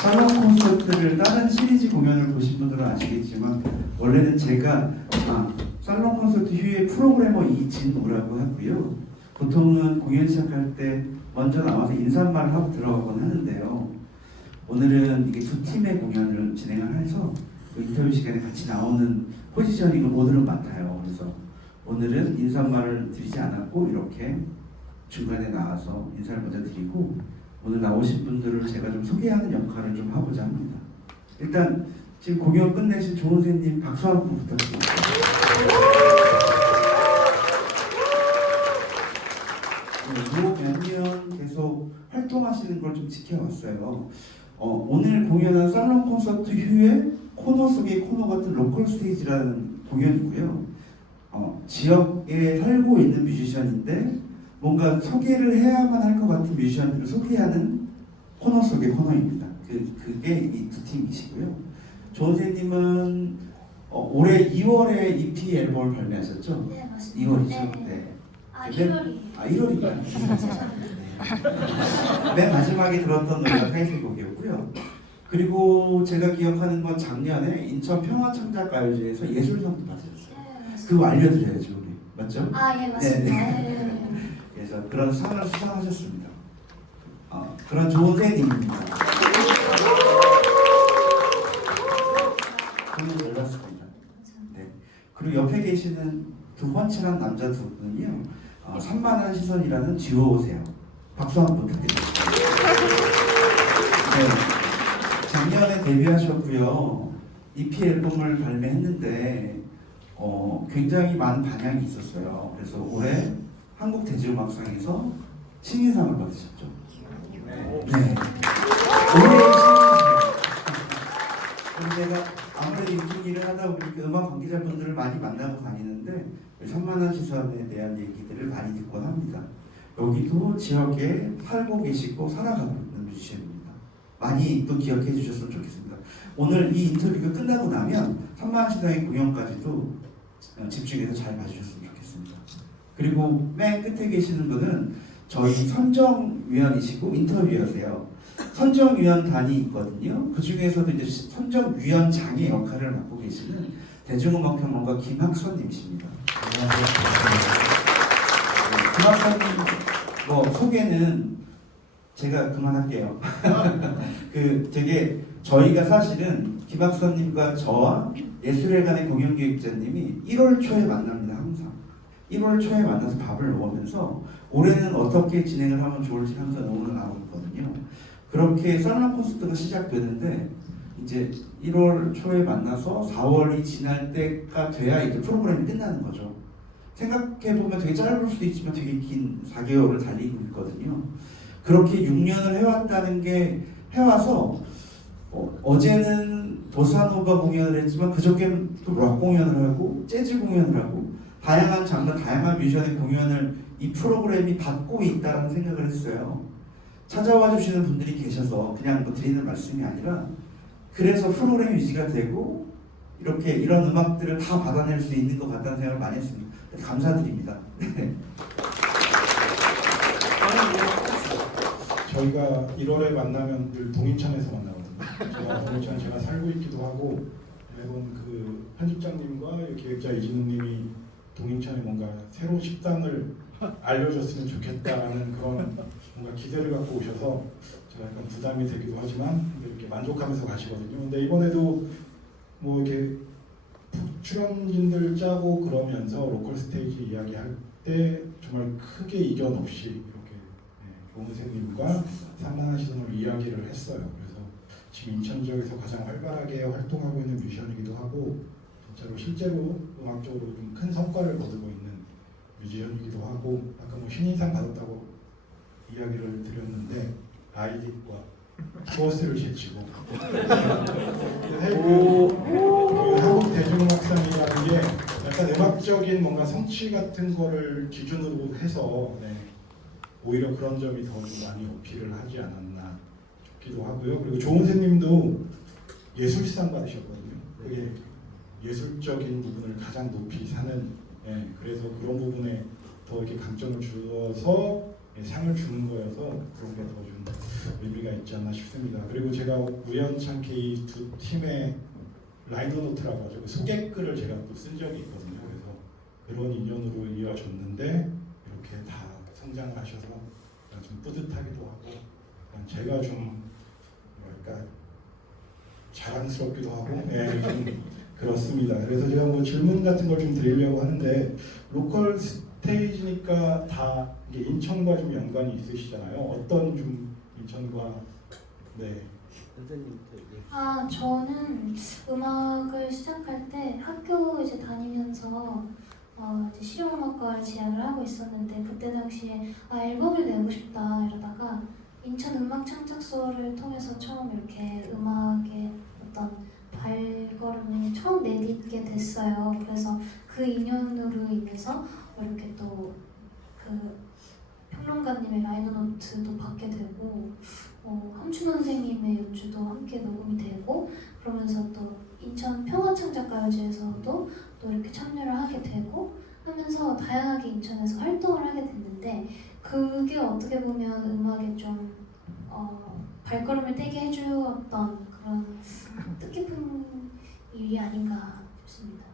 살롱 콘서트를 다른 시리즈 공연을 보신 분들은 아시겠지만 원래는 제가 살롱 콘서트 휴의 프로그래머 이진우라고 하고요. 보통은 공연 시작할 때 먼저 나와서 인사말을 하고 들어가곤 하는데요. 오늘은 이게 두 팀의 공연을 진행을 해서 인터뷰 시간에 같이 나오는 포지션이 오늘은 맡아요. 그래서 오늘은 인사말을 드리지 않았고 이렇게 중간에 나와서 인사를 먼저 드리고 오늘 나오신 분들을 제가 좀 소개하는 역할을 좀 하고자 합니다. 일단 지금 공연 끝내신 조은세님 박수 한 번 부탁드립니다. 몇 년 계속 활동하시는 걸 좀 지켜왔어요. 오늘 공연한 살롱 콘서트 후에 코너 속의 코너 같은 로컬 스테이지라는 공연이고요. 지역에 살고 있는 뮤지션인데 뭔가 소개를 해야만 할 것 같은 뮤지션들을 소개하는 코너 속의 코너입니다. 그게 이 두 팀이시고요. 조은세님은 올해 2월에 EP 앨범을 발매하셨죠? 네, 맞습니다. 2월이죠? 네. 네. 1월이에요. 1월인가요? 맨 마지막에 들었던 노래가 타이틀곡이었고요. 그리고 제가 기억하는 건 작년에 인천 평화창작가요제에서 예술상도 받으셨어요. 네, 그거 알려드려야죠, 우리. 맞죠? 예, 맞습니다. 네. 그래서 그런 상을 수상하셨습니다. 그런 조은세님입니다. 저는 몰랐습니다. 네. 그리고 옆에 계시는 두 번째란 남자 두 분이요. 산만한 시선이라는 듀오세요. 박수 한번 부탁드립니다. 네. 작년에 데뷔하셨고요. EP 앨범을 발매했는데 굉장히 많은 반향이 있었어요. 그래서 올해 한국대중음악상에서 신인상을 받으셨죠. 네. 올해 신인상. 제가 아무래도 이쪽 일을 하다 보니까 음악 관계자분들을 많이 만나고 다니는데 산만한 시선에 대한 얘기들을 많이 듣곤 합니다. 여기도 지역에 살고 계시고 살아가고 있는 뮤지션입니다. 많이 또 기억해 주셨으면 좋겠습니다. 오늘 이 인터뷰가 끝나고 나면 산만한 시선의 공연까지도 집중해서 잘 봐주셨으면 좋겠습니다. 그리고 맨 끝에 계시는 분은 저희 선정위원이시고 인터뷰어세요. 선정위원단이 있거든요. 그 중에서도 이제 선정위원장의 역할을 맡고 계시는 대중음악평론가 김학선님이십니다. 김학선님 소개는 제가 그만할게요. 되게 저희가 사실은 김학선님과 저와 예술회관의 공연기획자님이 1월 초에 만납니다. 항상 1월 초에 만나서 밥을 먹으면서 올해는 어떻게 진행을 하면 좋을지 항상 의논을 나누거든요. 그렇게 살롱 콘서트가 시작되는데 이제 1월 초에 만나서 4월이 지날 때가 돼야 이제 프로그램이 끝나는 거죠. 생각해보면 되게 짧을 수도 있지만 되게 긴 4개월을 달리고 있거든요. 그렇게 6년을 해왔다는 게 해와서 어제는 보사노바 공연을 했지만 그저께는 또 락 공연을 하고 재즈 공연을 하고 다양한 장르, 다양한 뮤지션의 공연을 이 프로그램이 받고 있다는 생각을 했어요. 찾아와 주시는 분들이 계셔서 그냥 드리는 말씀이 아니라 그래서 프로그램이 유지가 되고 이렇게 이런 음악들을 다 받아낼 수 있는 것 같다는 생각을 많이 했습니다. 감사드립니다. 저희가 1월에 만나면 늘 동인천에서 만나거든요. 제가 살고 있기도 하고 매번 그 편집장님과 기획자 이진웅님이 동인천에 뭔가 새로운 식당을 알려줬으면 좋겠다라는 그런 뭔가 기대를 갖고 오셔서 제가 약간 부담이 되기도 하지만 이렇게 만족하면서 가시거든요. 근데 이번에도 뭐 이렇게 출연진들 짜고 그러면서 로컬 스테이지 이야기할 때 정말 크게 이견 없이 이렇게 조은세님과 산만한 시선으로 이야기를 했어요. 그래서 지금 인천 지역에서 가장 활발하게 활동하고 있는 뮤지션이기도 하고 진짜로 실제로 음악적으로 좀 큰 성과를 거두고 있는 뮤지션이기도 하고 아까 뭐 신인상 받았다고 이야기를 드렸는데 아이디과 소스를 제치고 한국 대중음악상이라는 게 약간 음악적인 뭔가 성취 같은 거를 기준으로 해서 오히려 그런 점이 더 좀 많이 어필을 하지 않았나 싶기도 하고요. 그리고 조은세님도 예술상 받으셨거든요. 그게 예술적인 부분을 가장 높이 사는 그래서 그런 부분에 더 이렇게 강점을 주어서 상을 주는 거여서 그런 게 더 좀 의미가 있지 않나 싶습니다. 그리고 제가 우연찮게 이 두 팀의 라이너 노트라고 하죠. 그 소개글을 제가 또 쓴 적이 있거든요. 그래서 그런 인연으로 이어졌는데 이렇게 다 성장을 하셔서 좀 뿌듯하기도 하고 제가 좀 뭐랄까 자랑스럽기도 하고 좀 그렇습니다. 그래서 제가 뭐 질문 같은 걸 좀 드리려고 하는데 로컬 스테이지니까 다 이게 인천과 좀 연관이 있으시잖아요. 어떤 좀 인천과 선생님부터 얘기해. 저는 음악을 시작할 때 학교 이제 다니면서 이제 실용음악과를 재학을 하고 있었는데 그때 당시에 앨범을 내고 싶다 이러다가 인천 음악 창작소를 통해서 처음 이렇게 음악의 어떤 발걸음을 처음 내딛게 됐어요. 그래서 그 인연으로 인해서 이렇게 또 그 평론가님의 라이너 노트도 받게 되고 함춘 선생님의 연주도 함께 녹음이 되고 그러면서 또 인천 평화창작가요제에서도 또 이렇게 참여를 하게 되고 하면서 다양하게 인천에서 활동을 하게 됐는데 그게 어떻게 보면 음악에 좀 발걸음을 떼게 해주었던 그런 뜻깊은 일이 아닌가 싶습니다.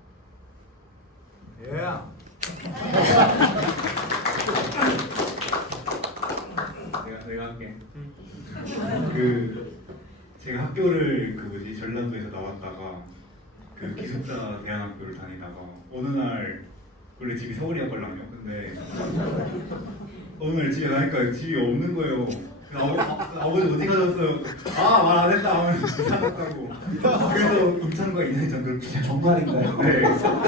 내가 할게. 제가 학교를 전라도에서 나왔다가 그 기숙사 대안학교를 다니다가 어느 날 원래 집이 서울이었거든요. 근데 어느 날 집에 가니까 집이 없는 거예요. 아버지 어디 가셨어요? 말 안 했다 하면서 이사 갔다고. 그래서 인천과 인연이 전 그렇게 정말인가요? 네,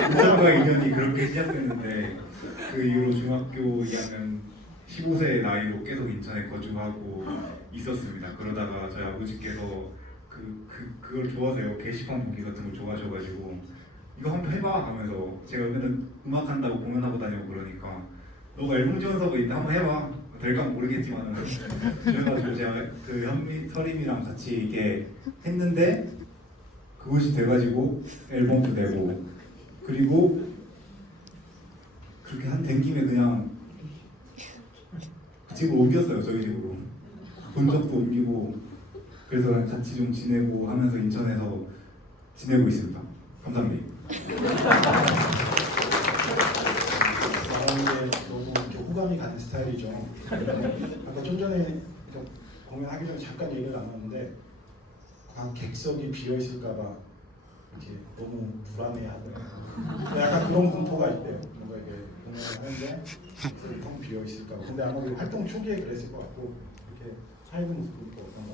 인천과 인연이 그렇게 시작됐는데 그 이후로 중학교 2학년 15세 나이로 계속 인천에 거주하고 있었습니다. 그러다가 저희 아버지께서 그걸 좋아하세요. 게시판 보기 같은 걸 좋아하셔가지고 이거 한번 해봐 하면서 제가 맨날 음악 한다고 공연하고 다니고 그러니까 너가 앨범 지원서가 있다 한번 해봐. 될까 모르겠지만 그래가지고 제가 그 서림이랑 같이 이렇게 했는데 그것이 돼가지고 앨범도 내고 그리고 그렇게 된 김에 그냥 집을 옮겼어요. 저희 집으로 본 적도 옮기고 그래서 그냥 같이 좀 지내고 하면서 인천에서 지내고 있습니다. 감사합니다. 말하는 게 너무 이렇게 호감이 가는 스타일이죠. 아까 좀 전에 공연하기 전에 잠깐 얘기를 나눴는데 객석이 비어 있을까봐 이렇게 너무 불안해하고 약간 그런 공포가 있대요. 뭔가 이게 공연을 하는데 객석이 텅 비어 있을까봐. 근데 아마 우리 활동 초기에 그랬을 것 같고 이렇게 살고 모습도 어떤 거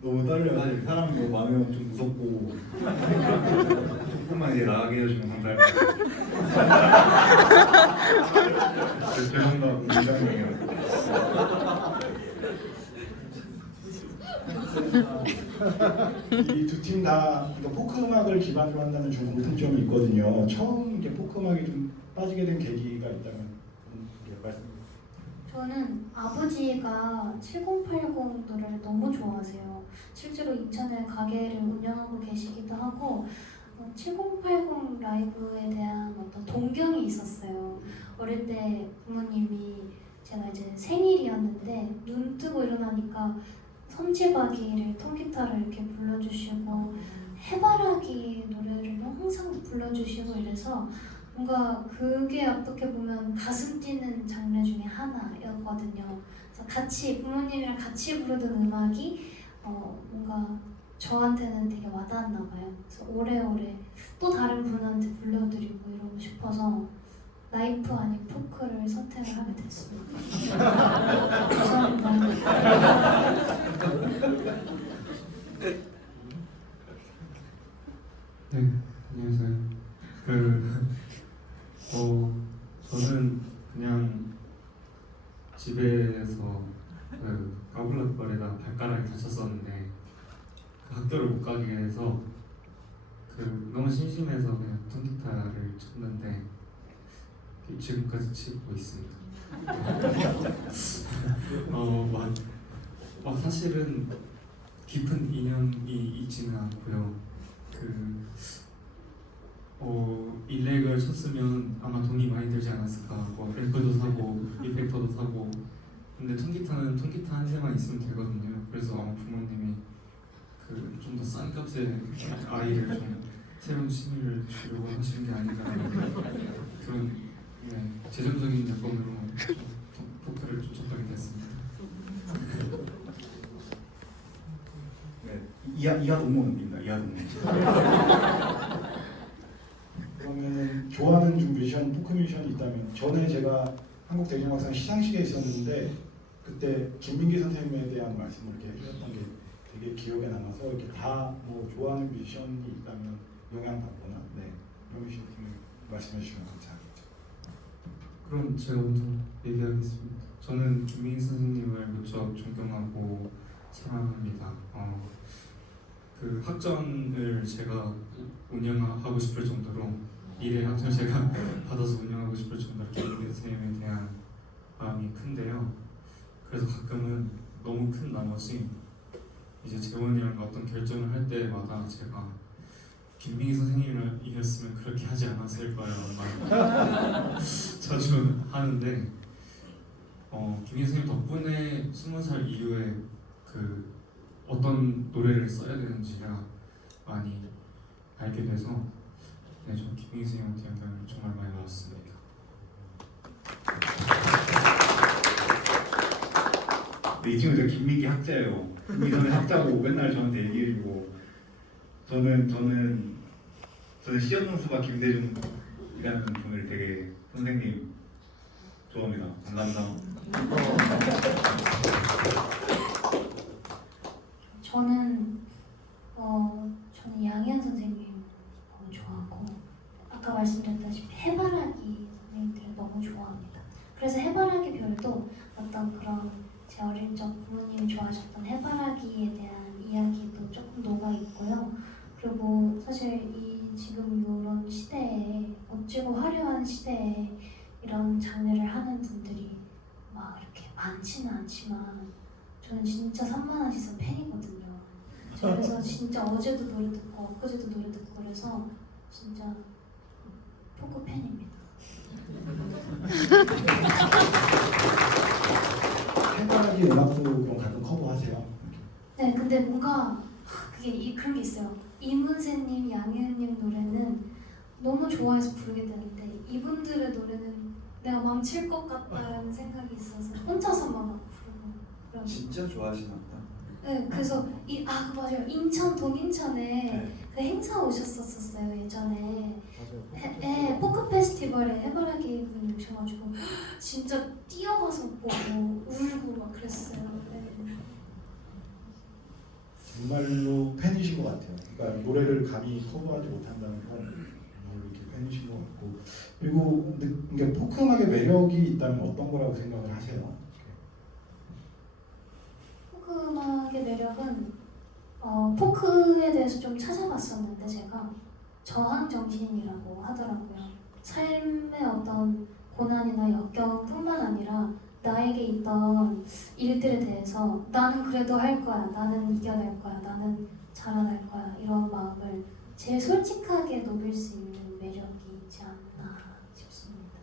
너무 떨려요. 사실 사람이 너무 많으면 좀 무섭고 조금만 이제 나가게 해주시면 감사할 것 같아요. 죄송합니다. 민감해요. 이 두 팀 다 포크 음악을 기반으로 한다는 좀 공통점이 있거든요. 처음 이렇게 포크 음악이 좀 빠지게 된 계기가 있다면 말씀. 저는 아버지가 7080 노래를 너무 좋아하세요. 실제로 인천에 가게를 운영하고 계시기도 하고 7080 라이브에 대한 어떤 동경이 있었어요. 어릴 때 부모님이 제가 이제 생일이었는데 눈 뜨고 일어나니까 섬지박이를 통기타를 이렇게 불러주시고 해바라기 노래를 항상 불러주시고 이래서 뭔가 그게 어떻게 보면 가슴 뛰는 장르 중에 하나였거든요. 그래서 같이 부모님이랑 같이 부르던 음악이 뭔가 저한테는 되게 와닿았나 봐요. 그래서 오래오래 또 다른 분한테 불러드리고 이러고 싶어서 라이프 아닌 포크를 선택을 하게 됐습니다. 죄송합니다. 네, 안녕하세요. 저는 그냥 집에서 까불락거리다 발가락이 다쳤었는데 그 학교를 못 가게 해서 너무 심심해서 그냥 통기타를 쳤는데 지금까지 치고 있습니다. 사실은 깊은 인연이 있지는 않고요. 일렉을 쳤으면 아마 돈이 많이 들지 않았을까 하고 앰프도 사고 이펙터도 사고 근데 통기타는 통기타 한 대만 있으면 되거든요. 그래서 아마 부모님이 그 좀 더 싼 값에 아이를 좀 새로운 취미를 주려고 하시는 게 아닌가 그런 재정적인 여건으로 포크를 쫓아가게 됐습니다. 네, 이하 동문입니다. 이하 동문. 그러면은 좋아하는 좀 뮤지션, 포크 뮤지션이 있다면 전에 제가 한국대중음악상 시상식에 있었는데 그때 김민기 선생님에 대한 말씀을 이렇게 해주셨던 게 되게 기억에 남아서 이렇게 다 뭐 좋아하는 뮤지션이 있다면 영향받거나 이런 뮤지션 말씀해 주시면 감사하겠죠. 그럼 제가 먼저 얘기하겠습니다. 저는 김민기 선생님을 무척 존경하고 사랑합니다. 그 학전을 제가 운영하고 싶을 정도로 일의 학전을 제가 받아서 운영하고 싶을 정도로 김민기 선생님에 대한 마음이 큰데요. 그래서 가끔은 너무 큰 나머지 이제 재원이랑 어떤 결정을 할 때마다 제가 김민기 선생님을 이겼으면 그렇게 하지 않았을 거야 막 자주 하는데 김민기 선생님 덕분에 20살 이후에 그 어떤 노래를 써야 되는지가 많이 알게 돼서 저 김민기 선생님한테 영향을 정말 많이 받았습니다. 네, 이 친구 저 김민기 학자예요. 김민기 선생 학자고 맨날 저한테 얘기해주고 저는 시험 선수가 김대중이라는 분을 되게 선생님 좋아합니다. 감사합니다. 저는 양희은 선생님 너무 좋아하고 아까 말씀드렸다시피 해바라기 선생님들을 너무 좋아합니다. 그래서 해바라기 별도 어떤 그런 제 어릴 적 부모님이 좋아하셨던 해바라기에 대한 이야기도 조금 녹아 있고요. 그리고 사실 이 지금 이런 시대에 멋지고 화려한 시대에 이런 장르를 하는 분들이 막 이렇게 많지는 않지만 저는 진짜 산만한 시선 팬이거든요. 그래서 진짜 어제도 노래 듣고 엊그제도 노래 듣고 그래서 진짜 포크 팬입니다. 해바라기 음악도 그럼 가끔 커버하세요? 네, 근데 뭔가 그런 게 있어요. 이문세님, 양희은님 노래는 너무 좋아해서 부르게 되는데 이분들의 노래는 내가 망칠 것 같다는 생각이 있어서 혼자서만 막 부르고 그런. 진짜 좋아하시나 보다. 네, 그래서 그 맞아요. 인천 동인천에 네. 그 행사 오셨었어요 예전에. 맞아요. 포크 페스티벌에 해바라기 분이 오셔가지고 진짜 뛰어가서 보고 울고 막 그랬어요. 네. 정말로 팬이신 것 같아요. 그러니까 노래를 감히 커버하지 못한다는 건 정말로 이렇게 팬이신 것 같고 그리고 그러니까 포크 음악의 매력이 있다면 어떤 거라고 생각을 하세요? 포크 음악의 매력은 포크에 대해서 좀 찾아봤었는데 제가 저항 정신이라고 하더라고요. 삶의 어떤 고난이나 역경뿐만 아니라 나에게 있던 일들에 대해서 나는 그래도 할 거야, 나는 이겨낼 거야, 나는 자라날 거야 이런 마음을 제일 솔직하게 녹일 수 있는 매력이 있지 않나 싶습니다.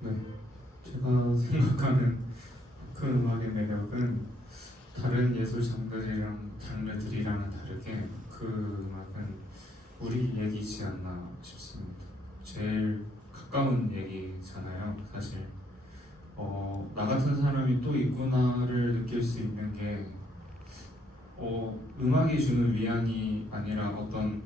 네. 제가 생각하는 그 음악의 매력은 다른 예술 장르들이랑은 다르게 그 음악은 우리 얘기지 않나 싶습니다. 제일 가까운 얘기잖아요, 사실. 나 같은 사람이 또 있구나를 느낄 수 있는 게 음악이 주는 위안이 아니라 어떤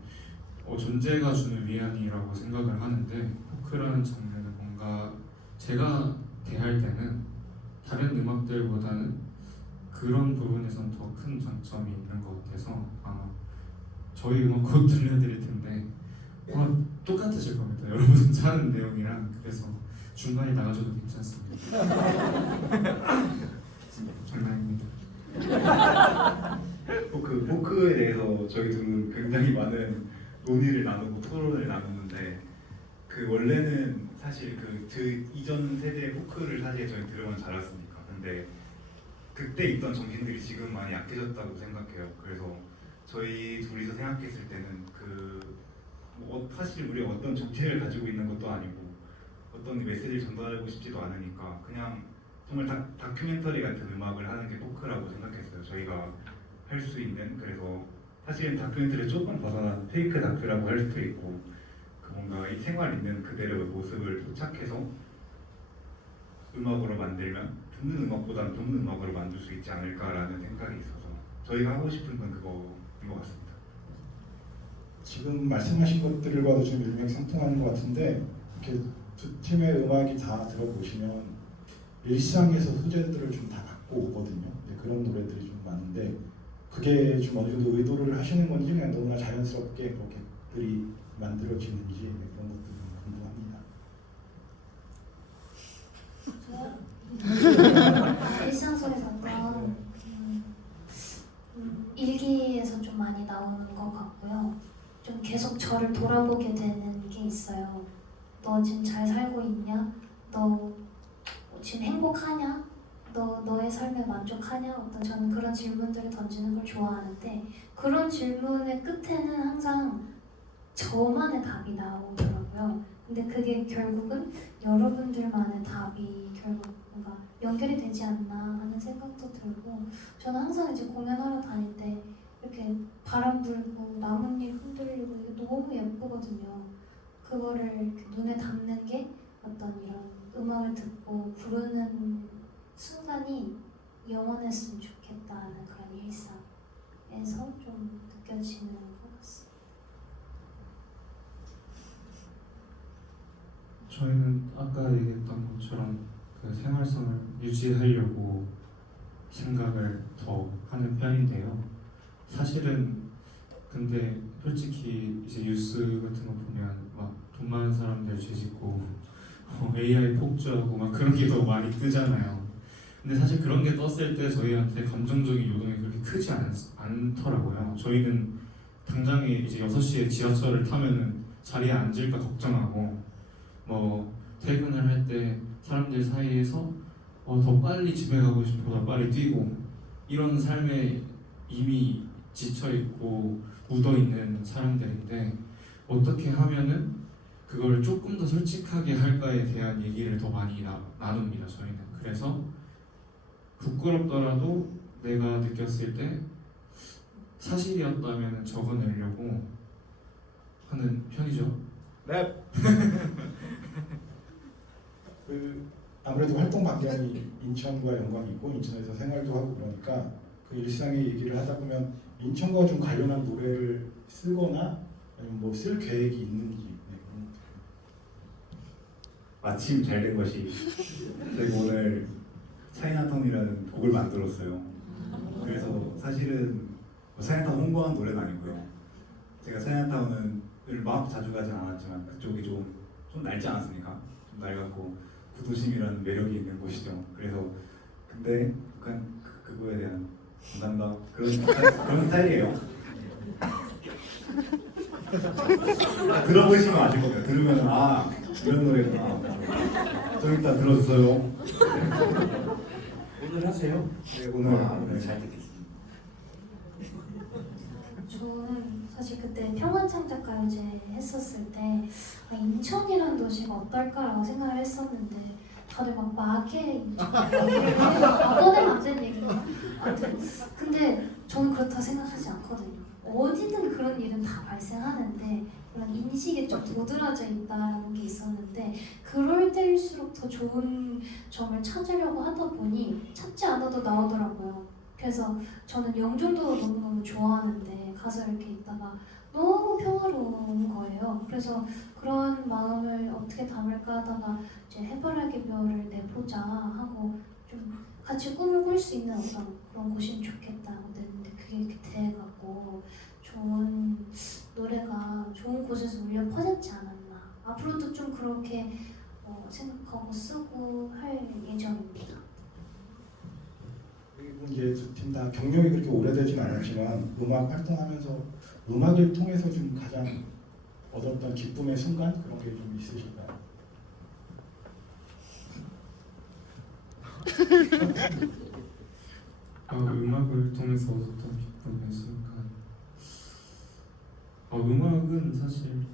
존재가 주는 위안이라고 생각을 하는데 포크라는 장르는 뭔가 제가 대할 때는 다른 음악들보다는 그런 부분에선 더 큰 장점이 있는 것 같아서 아마 저희 음악 곧 들려드릴 텐데 똑같으실 겁니다. 여러분 하는 내용이랑. 그래서 중간에 나가줘도 괜찮습니다. 장난입니다. 포크에 대해서 저희 둘은 굉장히 많은 논의를 나누고 토론을 나누는데 원래는 사실 그 이전 세대의 포크를 사실 저희 들으면 자랐으니까. 근데 그때 있던 정신들이 지금 많이 약해졌다고 생각해요. 그래서 저희 둘이서 생각했을 때는 사실 우리가 어떤 정체를 가지고 있는 것도 아니고 어떤 메시지를 전달하고 싶지도 않으니까 그냥 정말 다큐멘터리 같은 음악을 하는 게 토크라고 생각했어요. 저희가 할 수 있는. 그래서 사실은 다큐멘터리 조금 벗어난 페이크 다큐라고 할 수도 있고 그 뭔가 이 생활 있는 그대로의 모습을 포착해서 음악으로 만들면 듣는 음악보다는 듣는 음악으로 만들 수 있지 않을까라는 생각이 있어서 저희가 하고 싶은 건 그거인 것 같습니다. 지금 말씀하신 것들과도 좀 일맥상통하는 것 같은데 이렇게 두 팀의 음악이 다 들어보시면 일상에서 소재들을 좀 다 갖고 오거든요. 이제 그런 노래들이 좀 많은데 그게 좀 어느 정도 의도를 하시는 건지 그냥 너무나 자연스럽게 그렇게들이 만들어지는지 그런 것들이 궁금합니다. 저요? 일상 속에서 어떤 일기에서 좀 많이 나오는 것 같고요. 좀 계속 저를 돌아보게 되는 게 있어요. 너 지금 잘 살고 있냐? 너 지금 행복하냐? 너의 삶에 만족하냐? 어떤 저는 그런 질문들을 던지는 걸 좋아하는데 그런 질문의 끝에는 항상 저만의 답이 나오더라고요. 근데 그게 결국은 여러분들만의 답이 결국 뭔가 연결이 되지 않나 하는 생각도 들고 저는 항상 이제 공연하러 다닐 때 이렇게 바람 불고 나뭇잎 흔들리고 이게 너무 예쁘거든요. 그거를 이렇게 눈에 담는 게 어떤 이런 음악을 듣고 부르는 순간이 영원했으면 좋겠다는 그런 일상에서 좀 느껴지는 것 같습니다. 저희는 아까 얘기했던 것처럼 그 생활성을 유지하려고 생각을 더 하는 편인데요. 사실은 근데 솔직히 이제 뉴스 같은 거 보면 막 돈 많은 사람들 죄짓고 AI 폭주하고 막 그런 게 더 많이 뜨잖아요. 근데 사실 그런 게 떴을 때 저희한테 감정적인 요동이 그렇게 크지 않더라고요. 저희는 당장에 이제 6시에 지하철을 타면은 자리에 앉을까 걱정하고 뭐 퇴근을 할 때 사람들 사이에서 더 빨리 집에 가고 싶어 더 빨리 뛰고 이런 삶에 이미 지쳐있고 묻어있는 사람들인데 어떻게 하면은 그걸 조금 더 솔직하게 할까에 대한 얘기를 더 많이 나눕니다. 저희는. 그래서 부끄럽더라도 내가 느꼈을 때 사실이었다면 적어내려고 하는 편이죠. 네. 그 아무래도 활동 반경이 인천과 연관이 있고 인천에서 생활도 하고 그러니까 그 일상의 얘기를 하다 보면 인천과 좀 관련한 노래를 쓰거나 아니면 뭐 쓸 계획이 있는지 네, 그런 것들. 마침 잘 된 것이 제가 오늘 차이나타운이라는 곡을 만들었어요. 그래서 사실은 뭐 차이나타운 홍보한 노래는 아니고요. 제가 차이나타운을 막 자주 가진 않았지만 그쪽이 좀 낡지 않았습니까? 좀 낡았고 구도심이라는 매력이 있는 곳이죠. 그래서 근데 약간 그거에 대한 공감과 그런 스타일이에요. 들어보시면 아실 겁니다. 들으면 아 이런 노래구나. 좀 이따 들어주세요. 오늘 하세요? 네, 오늘 오늘 잘 듣겠습니다. 저는 사실 그때 평안창작가요제 했었을 때 인천이라는 도시가 어떨까라고 생각을 했었는데 다들 막 마계 인천 꺼내면 안 되는 얘기가 아무튼 근데 저는 그렇다 생각하지 않거든요. 어디든 그런 일은 다 발생하는데 그런 인식이 좀 도드라져 있다는 게 있었는데 그럴 때일수록 더 좋은 점을 찾으려고 하다 보니 찾지 않아도 나오더라고요. 그래서 저는 영종도 너무너무 좋아하는데 가서 이렇게 있다가 너무 평화로운 거예요. 그래서 그런 마음을 어떻게 담을까 하다가 이제 해바라기 별을 내보자 하고 좀 같이 꿈을 꿀 수 있는 어떤 그런 곳이면 좋겠다 그랬는데 그게 이렇게 돼갖고 좋은 노래가 좋은 곳에서 울려 퍼졌지 않았나. 앞으로도 좀 그렇게 생각하고 쓰고 할 예정입니다. 그리고 이제 두 팀 다 경력이 그렇게 오래되진 않았지만 음악 활동하면서 음악을 통해서 좀 가장 얻었던 기쁨의 순간 그런 게 좀 있으실까요? 음악을 통해서 얻었던 기쁨의 순간. 음악은 사실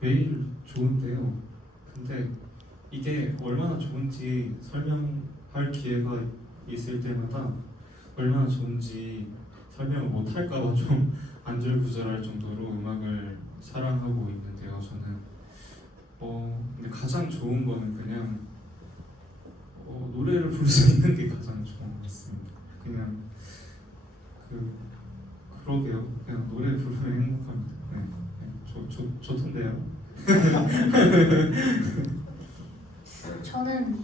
매일 좋은데요. 근데 좋은지 설명할 기회가 있을 때마다 얼마나 좋은지 설명을 못 할까봐 좀 안절부절할 정도로 음악을 사랑하고 있는데요. 저는 근데 가장 좋은 거는 그냥 노래를 부를 수 있는 게 가장 좋은 것 같습니다. 그냥 그러게요. 그냥 노래 부르면 행복합니다. 네, 좋던데요. 저는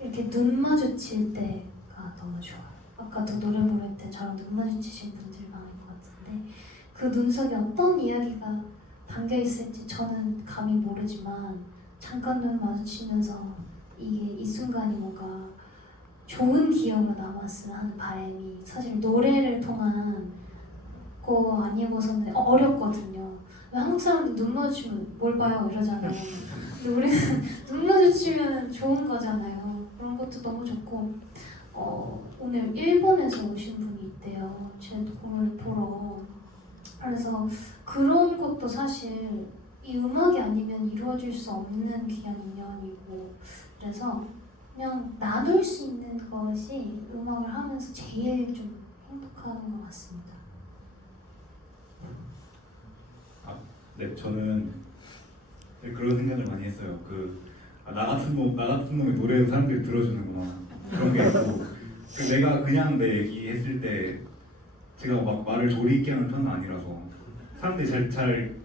이렇게 눈 마주칠 때가 너무 좋아요. 아까도 노래 부를 때 저랑 눈 마주치신 분들 많은 것 같은데 그 눈 속에 어떤 이야기가 담겨 있을지 저는 감히 모르지만 잠깐 눈 마주치면서 이 순간이 뭔가 좋은 기억으로 남았으면 하는 바람이 사실 노래를 통한 거 아니고서는 어렵거든요. 왜 한국 사람들 눈 마주치면 뭘 봐요 이러잖아요. 근데 우리는 눈 마주치면 좋은 거잖아요. 그런 것도 너무 좋고 오늘 일본에서 오신 분이 있대요. 제 공연을 보러. 그래서 그런 것도 사실 이 음악이 아니면 이루어질 수 없는 귀한 인연이고 그래서 그냥 나눌 수 있는 것이 음악을 하면서 제일 좀 행복한 것 같습니다. 네, 저는 그런 생각을 많이 했어요. 나 같은 놈의 노래를 사람들이 들어주는구나 그런 게 있고 내가 그냥 내 얘기 했을 때 제가 막 말을 조리 있게 하는 편은 아니라서 사람들이 잘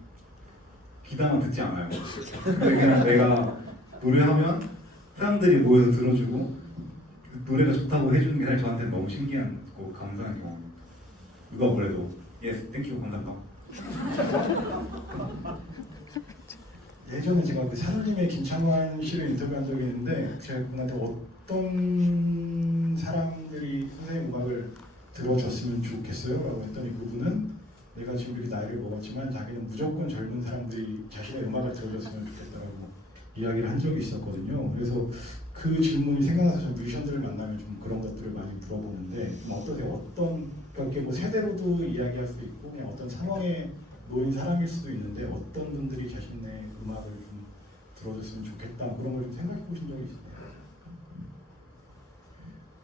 귀담아 듣지 않아요. 그냥 내가 노래하면 사람들이 모여서 들어주고 노래가 좋다고 해주는 게 사실 저한테는 너무 신기한 거 감사한 경험입니다. 누가 뭐래도 예스 땡큐 감사합니다. 예전에 제가 그 사장님의 김창완 씨를 인터뷰한 적이 있는데 제가 그분한테 어떤 사람들이 선생님 음악을 들어줬으면 좋겠어요? 라고 했더니 그분은 내가 지금 이렇게 나이를 먹었지만 자기는 무조건 젊은 사람들이 자신의 음악을 들어줬으면 좋겠다라고 이야기를 한 적이 있었거든요. 그래서 그 질문이 생각나서 저 뮤지션들을 만나면 좀 그런 것들을 많이 물어보는데 어떠세요? 어떤 그러니까 뭐 세대로도 이야기할 수 있고 그냥 어떤 상황에 놓인 사람일 수도 있는데 어떤 분들이 자신의 음악을 좀 들어줬으면 좋겠다 그런 걸 좀 생각해 보신 적이 있어요?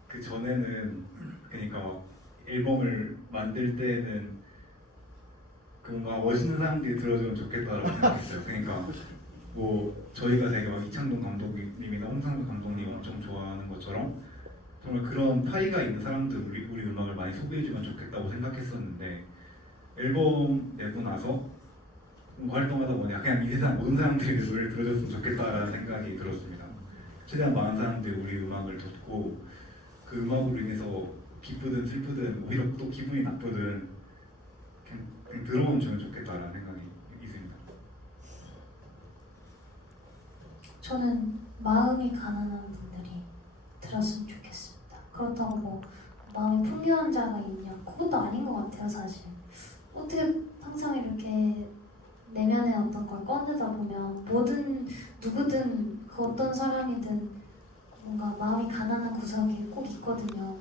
그 전에는 그러니까 앨범을 만들 때는 뭔가 멋있는 사람들이 들어주면 좋겠다라고 생각했어요. 그러니까 뭐 저희가 되게 막 이창동 감독님이나 홍상도 감독님 엄청 좋아하는 것처럼 정말 그런 파이가 있는 사람들 우리 음악을 많이 소개해주면 좋겠다고 생각했었는데 앨범 내고 나서 활동하다 보니 그냥 이 세상 모든 사람들이 노래를 들어줬으면 좋겠다라는 생각이 들었습니다. 최대한 많은 사람들이 우리 음악을 듣고 그 음악으로 인해서 기쁘든 슬프든 오히려 또 기분이 나쁘든 그냥 들어오면 좋겠다라는 생각이 있습니다. 저는 마음이 가난한 분들이 들었으면 좋겠습니다. 그렇다고 뭐 마음이 풍요한 자가 있냐 그것도 아닌 것 같아요 사실. 어떻게 항상 이렇게 내면의 어떤 걸 꺼내다 보면 누구든 그 어떤 사람이든 뭔가 마음이 가난한 구석이 꼭 있거든요.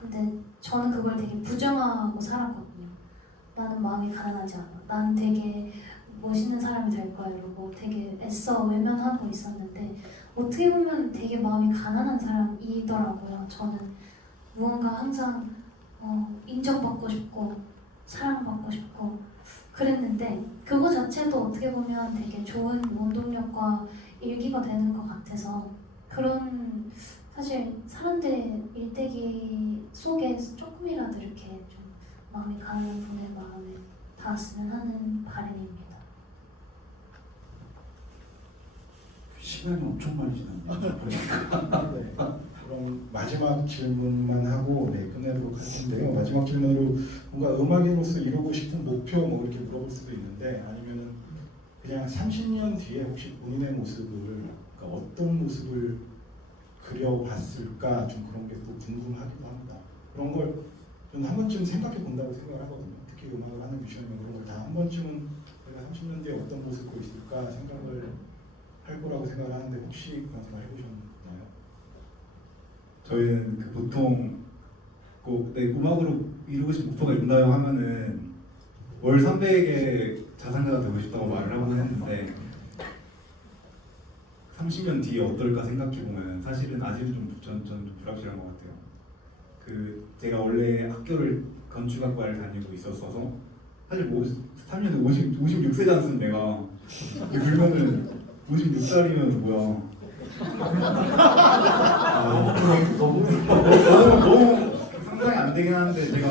근데 저는 그걸 되게 부정하고 살았거든요. 나는 마음이 가난하지 않아. 난 되게 멋있는 사람이 될 거야 이러고 되게 애써 외면하고 있었는데 어떻게 보면 되게 마음이 가난한 사람이더라고요. 저는 무언가 항상 인정받고 싶고 사랑받고 싶고 그랬는데 그거 자체도 어떻게 보면 되게 좋은 원동력과 일기가 되는 것 같아서 그런 사실 사람들의 일대기 속에 조금이라도 이렇게 좀 마음이 가는 분의 마음에 닿았으면 하는 바람입니다. 시간이 엄청 많이 지났네요. 네. 그럼 마지막 질문만 하고 끝내도록 할 텐데요. 마지막 질문으로 뭔가 음악인으로서 이루고 싶은 목표 뭐 이렇게 물어볼 수도 있는데 아니면은 그냥 30년 뒤에 혹시 본인의 모습을 그러니까 어떤 모습을 그려봤을까 좀 그런 게 또 궁금하기도 합니다. 그런 걸 좀 한 번쯤 생각해 본다고 생각을 하거든요. 특히 음악을 하는 뮤지션이면 그런 걸 다 한 번쯤은 내가 30년 뒤에 어떤 모습으로 있을까 생각을 할 거라고 생각을 하는데 혹시 그런 생각 해보셨나요? 저희는 보통 음악으로 이루고 싶은 목표가 있나요 하면은 월 300의 자산가가 되고 싶다고 말을 하고 했는데 30년 뒤에 어떨까 생각해 보면 사실은 아직은 좀 불확실한 것 같아요. 그 제가 원래 학교를 건축학과를 다니고 있었어서 사실 뭐 3년에 56세지 않습니까? 내가 그러면은 56살이면 뭐야? 너무 상상이 안 되긴 하는데 제가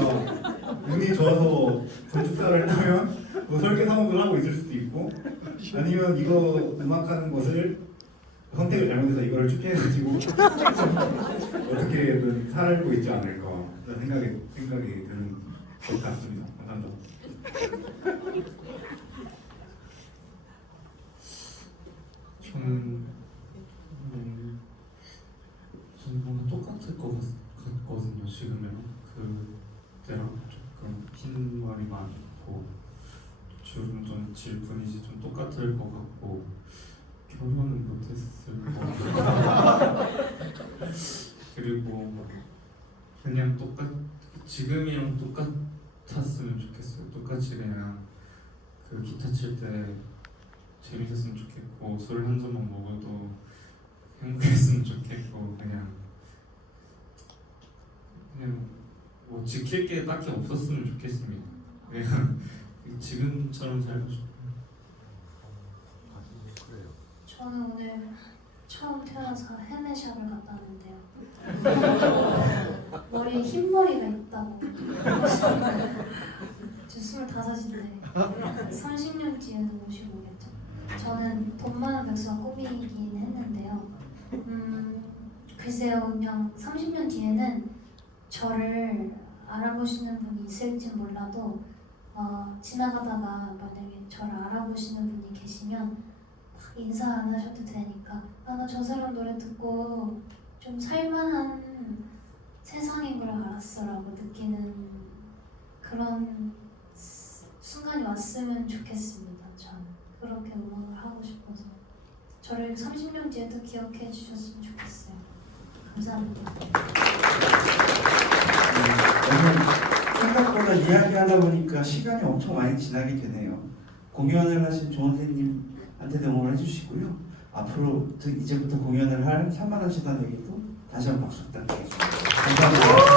운이 좋아서 건축사를 하면 뭐 설계 사업을 하고 있을 수도 있고 아니면 이거 음악하는 것을 선택을 잘못해서 이거를 축해가지고 어떻게든 살고 있지 않을까 그런 생각이 드는 것 같습니다. 감사합니다. 저는 뭔가 똑같을 것 같거든요. 지금이랑 그때랑 조금 흰 머리 많고 주름 좀 질 뿐이지 좀 똑같을 것 같고 결혼은 못했을 것 같고 그리고 그냥 지금이랑 똑같았으면 좋겠어요. 똑같이 그냥 그 기타 칠 때 재밌었으면 좋겠고 술 한 잔만 먹어도 행복했으면 좋겠고 그냥 뭐 지킬 게 딱히 없었으면 좋겠습니다. 그냥 지금처럼 살고 싶어요. 저는 오늘 처음 태어나서 헤메샵을 갔다 왔는데요. 머리에 흰머리가 있다고. 저 25인데 30년 뒤에는 55겠죠. 저는 돈 많은 백수가 꿈이긴 했는데요. 글쎄요, 그냥 30년 뒤에는 저를 알아보시는 분이 있을지 몰라도 지나가다가 만약에 저를 알아보시는 분이 계시면 막 인사 안 하셔도 되니까 나 저 사람 노래 듣고 좀 살만한 세상인 걸 알았어라고 느끼는 그런 순간이 왔으면 좋겠습니다. 저는 그렇게 음악을 하고 싶어서 저를 30년 뒤에도 기억해 주셨으면 좋겠어요. 감사합니다. 오늘 생각보다 이야기하다 보니까 시간이 엄청 많이 지나게 되네요. 공연을 하신 조은세님한테도 응원을 해주시고요. 앞으로 이제부터 공연을 할 산만한 시간에게도 다시 한번 박수 부탁드리겠습니다. 감사합니다.